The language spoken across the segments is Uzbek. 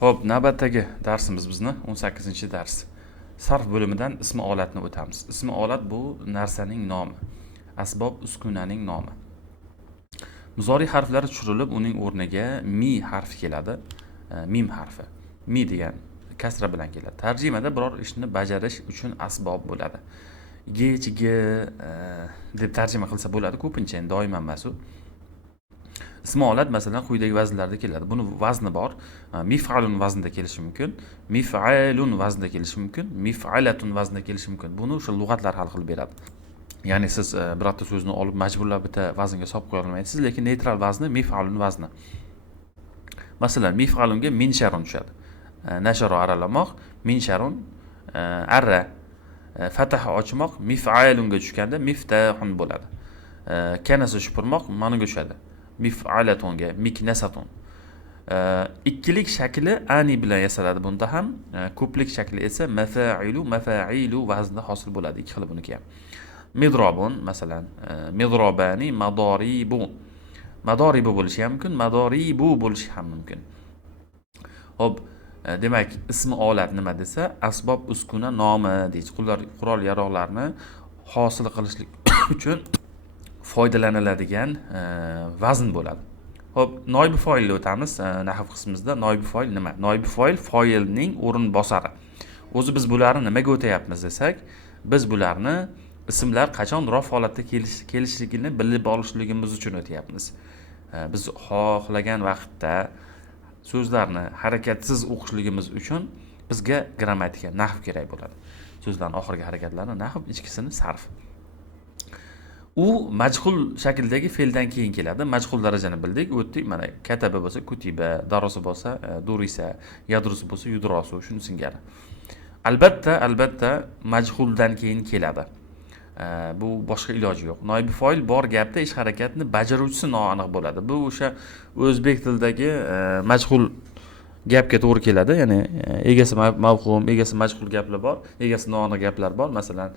Xo'p, navbatdagi darsimiz bizni 18-dars. Sarf bo'limidan ismi olatni o'tamiz. Ismi olat bu narsaning nomi, asbob uskunaning nomi. Muzori harflari tushirilib, uning o'rniga mi harfi keladi. Mim harfi. Mi degan kasra bilan keladi. Tarjimada biror ishni bajarish uchun asbob bo'ladi. G deb tarjima qilsa bo'ladi, ko'pincha endi doim emas u. Ismi olat masalan quyidagi vaznlarda keladi. Buni vazni bor. Mif'alun vaznida kelishi mumkin, mif'alun vaznida kelishi mumkin, mif'alatun vaznida kelishi mumkin. Buni o'sha lug'atlar hal qilib beradi. Ya'ni siz birorta so'zni olib majburlab bitta vaznga solib qo'ya olmaysiz, lekin neytral vazni mif'alun vazni. Masalan, mif'alunga minsharun tushadi. Nasharo aralamoq, minsharun arra. Fataha ochmoq mif'alunga tushganda miftahun bo'ladi. Kanasi shupurmoq managa tushadi. Mif'alatunga, miknasatun. Ikkilik shakli ani bilan yasaladi. Bunda ham ko'plik shakli esa mafa'ilu vaznda hosil bo'ladi. Ikki xil buniki ham. Midrobun masalan, midrobani, madoribu. Madoribu bo'lishi ham mumkin, madoribu bo'lishi ham mumkin. Xo'p, demak, ismi olat nima desa, asbob uskuna nomi deydi. Qurol yaroqlarni hosil qilishlik uchun foydalaniladigan vazn bo'ladi. Xo'p, noib foilga o'tamiz. Nahv qismimizda noib foil nima? Noib foil foilning o'rinbosari. O'zi biz bularni nimaga o'tayapmiz desak, biz bularni ismlar qachon rof holatda kelishligini bilib olishligimiz uchun o'tayapmiz. Biz xohlagan vaqtda so'zlarni harakatsiz o'qishligimiz uchun bizga grammatika, nahv kerak bo'ladi. So'zlarning oxirgi harakatlarini nahv, ichkisini sarf. U majhul shakldagi fe'ldan keyin keladi. Majhul darajani bildik, o'tdik. Mana kataba bo'lsa kutiba, darosa bo'lsa durisa, yadrusu bo'lsa yudrosu, shuni singari. Albatta majhuldan keyin keladi. Bu boshqa iloji yo'q. Noib foil bor gapda ish harakatni bajaruvchisi noaniq bo'ladi. Bu o'sha o'zbek tilidagi majhul gapga to'g'ri keladi. Ya'ni egasi mavhum, egasi majhul gaplar bor, egasi noaniq gaplar bor. Masalan,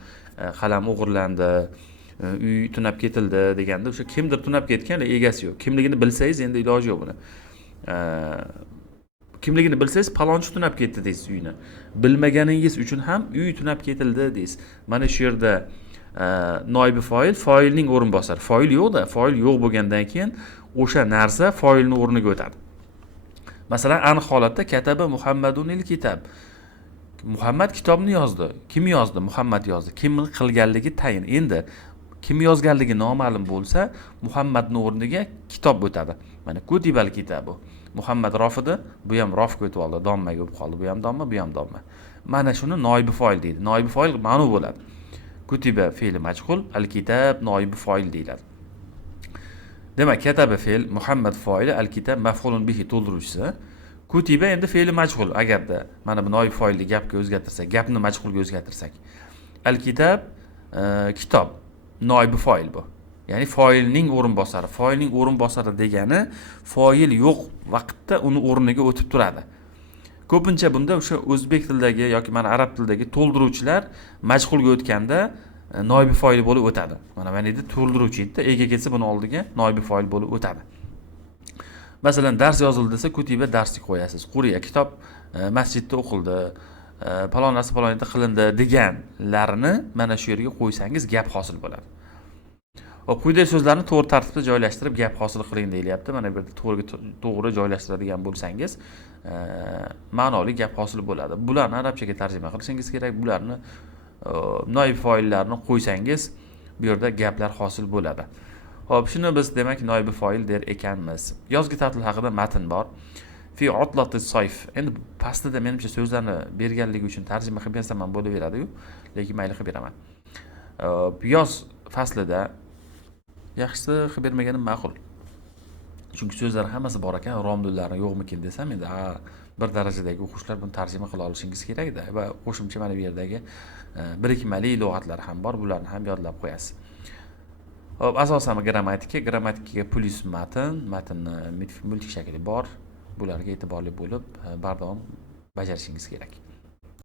qalam o'g'irlandi, uy tunab ketildi deganda o'sha kimdir tunab ketgan, egasi yo'q. Kimligini bilsangiz endi iloji yo'q buni. Kimligini bilsangiz palonchi tunab ketdi deysiz uyni. Bilmaganingiz uchun ham uy tunab ketildi deysiz. Mana shu yerda noib foil, foilning o'rinbosari. Foil yo'q-da, foil yo'q bo'lgandan keyin o'sha narsa foilning o'rniga o'tadi. Masalan, aniq holatda kataba Muhammadunil kitab. Muhammad kitobni yozdi. Kim yozdi? Muhammad yozdi. Kim qilganligi tayin. Endi kim yozganligi noma'lum bo'lsa, Muhammadning o'rniga kitob o'tadi. Mana kutibal kitabu. Muhammad rofida, bu ham rofga o'tib oldi, dommaga o'tib qoldi. Bu ham domma, bu ham domma. Mana shuni noib foil deydi. Noib foil ma'nu bo'ladi. Kutiba fe'li majhul, al-kitab noib foil deyiladi. Demak, kataba fe'l, Muhammad foili, al-kitab maf'ulun bihi to'ldiruvchisi. Kutiba endi fe'li majhul. Agarda mana bu noib foilni gapga o'zgartirsak, gapni majhulga o'zgartirsak, al-kitab kitob noib foil bu. Ya'ni foilning o'rinbosari. Foilning o'rinbosari degani foil yo'q vaqtda uni o'rniga o'tib turadi. Ko'pincha bunda o'sha o'zbek tilidagi yoki mana arab tilidagi to'ldiruvchilar majhulga o'tganda noib foil bo'lib o'tadi. Mana endi to'ldiruvchi edi, ega kelsa buni oldiga noib foil bo'lib o'tadi. Masalan, dars yozildi desa, kutiba darsni qo'yasiz. Quriya kitob masjidda o'qildi, palon narsa palonda qilindi deganlarini mana shu yerga qo'ysangiz gap hosil bo'ladi. Hop, quyidagi so'zlarni to'g'ri tartibda joylashtirib gap hosil qiling deyilyapti. Mana bu yerda to'g'ri joylashtiradigan bo'lsangiz, ma'noli gap hosil bo'ladi. Bularni arabchaga tarjima qilishingiz kerak. Bularni noib foillarni qo'ysangiz, bu yerda gaplar hosil bo'ladi. Xo'p, shuni biz demak noib foil der ekanmiz. Yozgi ta'til haqida matn bor. Fi otlatis sayf. Endi pastida menimcha so'zlarni berganligi uchun tarjima qilib bersam ham bo'laveradi-yu, lekin mayli qilib beraman. Yoz faslida yaxshisi qilib bermaganim ma'qul. Chunki so'zlar hammasi bor ekan, romdullari yo'qmikin desam, endi bir darajadagi o'quvchilar buni tarjima qila olishingiz kerak-da va qo'shimcha mana bu yerdagi birikmali lug'atlar ham bor, bularni ham yodlab qo'yasiz. Hop, asosan grammatikaga plus matnni multik shakli bor. Bularga e'tiborli bo'lib, bardavom bajarishingiz kerak.